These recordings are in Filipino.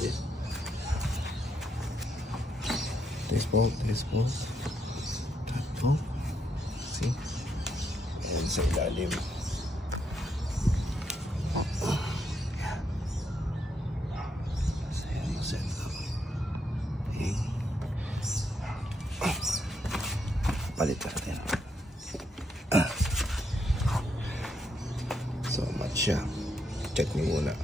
natin. Test bolt. Tatlo. See? Ayan sa ilalim. Set up. Okay. Palit natin. So much siya. Check mo muna.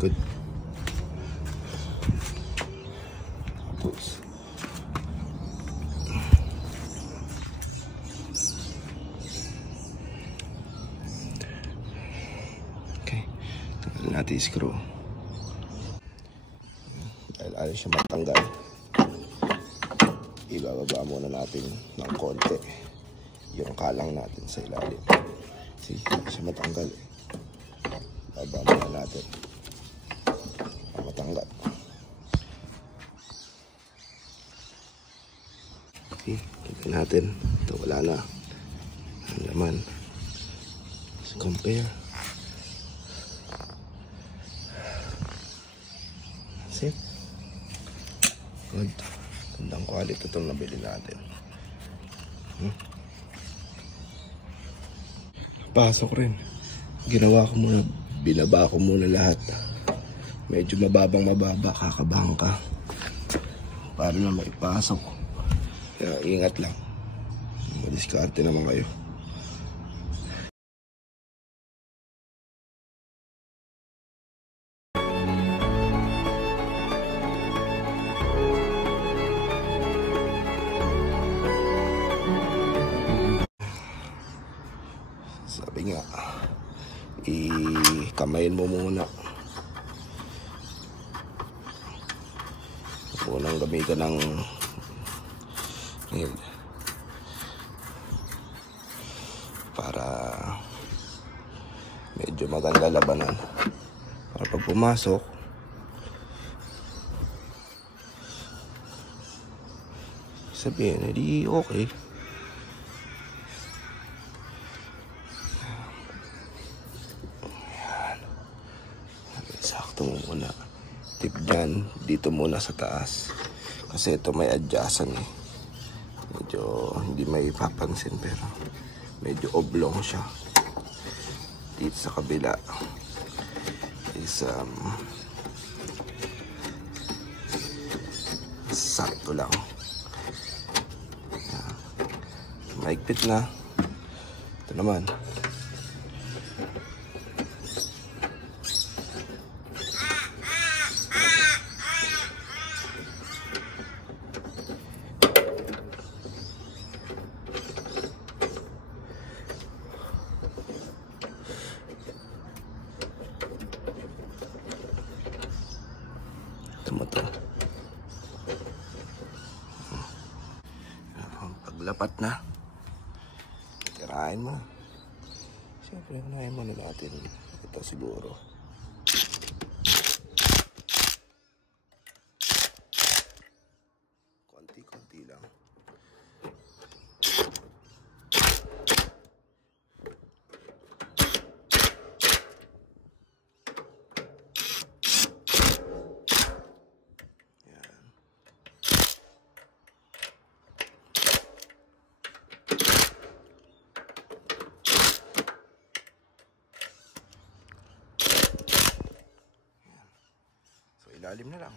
Good. Tapos okay, tanggalin natin yung screw dahil ayaw siya matanggal. Ibababa muna natin ng konti yung kalang natin sa ilalim. See, ayaw siya matanggal. Baba muna natin matanggal. Okay, tignan natin. Ito wala na ang laman. Let's compare. That's it. Good. Gandang quality itong nabili natin. Pasok rin. Ginawa ko muna, binaba ko muna lahat. Medyo mababa, kakabahan ka para na maipasok. Kaya ingat lang, madiskarte naman kayo. Sabi nga, ikamayin mo muna. Unang gamitan ng nail para medyo maganda labanan. Para pag pumasok, sabihin, hindi okay. Ayan. Sakto muna. Tip dyan, dito muna sa taas. Kasi ito may adjacent eh. Medyo hindi may papansin pero medyo oblong siya. Dito sa kabila is sakto lang. Maigpit na. Ito naman. Ito. Paglapat na, tirahin mo. Siyempre, unahin muna natin ito siguro. Konti-konti lang. Ilalim na lang.